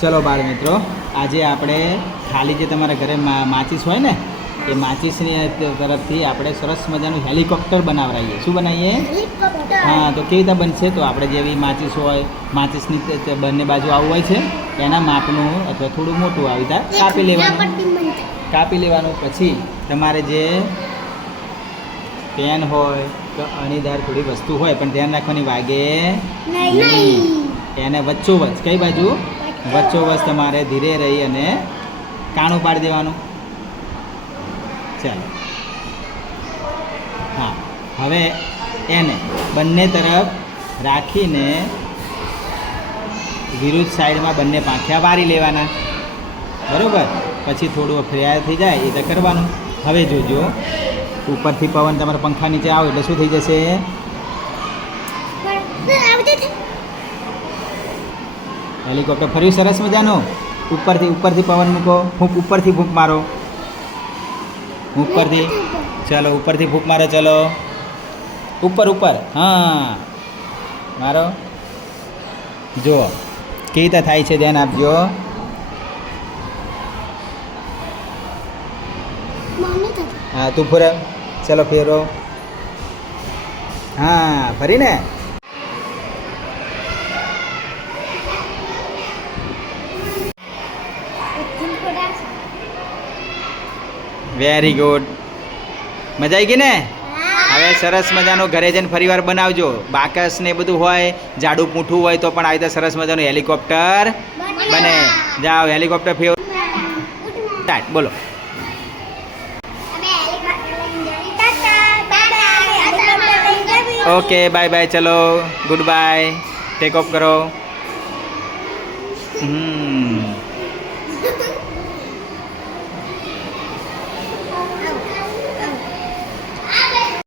ચલો બાળ મિત્રો, આજે આપણે ખાલી જે તમારા ઘરે માચીસ હોય ને એ માચીસની તરફથી આપણે સરસ મજાનું હેલિકોપ્ટર બનાવરાઈએ. શું બનાવીએ? હા, તો કેવી રીતે બનશે? તો આપણે જેવી માચીસ હોય, માચીસની બંને બાજુ આવું હોય છે એના માપનું અથવા થોડું મોટું આવી રીતે કાપી લેવાનું. પછી તમારે જે પેન હોય તો અણીદાર થોડી વસ્તુ હોય પણ ધ્યાન રાખવાની, વાગે નહીં. એને વચ્ચોવચ કઈ બાજુ? વચ્ચોવચ તમારે ધીરે રહી અને કાણું પાડી દેવાનું. ચાલો, હા. હવે એને બંને તરફ રાખીને વિરુદ્ધ સાઈડમાં બંને પાંખિયા વારી લેવાના. બરાબર? પછી થોડું ફ્રેર થઈ જાય એ તો કરવાનું. હવે જોજો, ઉપરથી પવન તમારા પંખા નીચે આવે એટલે શું થઈ જશે? હેલિકોપ્ટર ફરી સરસ મજાનું ઉપરથી પવન મૂકો. ઉપરથી ફૂંક મારો. ઉપરથી, ચલો ઉપરથી ફૂંક મારો. ચલો ઉપર. હા, મારો. જુઓ કેવી રીતે થાય છે, ધ્યાન આપજો. હા, તું ફરે. ચલો ફેરો. હા, ફરીને. Very good. મજા આવી ગઈ ને? હવે સરસ મજાનું ઘરે જઈને ફરીવાર બનાવજો. બાકસ ને બધું હોય, જાડું પૂંઠું હોય તો પણ આવી રીતે સરસ મજાનું હેલિકોપ્ટર બને. જાઓ, હેલિકોપ્ટર ફેર સ્ટાર્ટ. બોલો. Okay, bye bye. ચલો, ગુડ બાય. ટેક ઓફ કરો.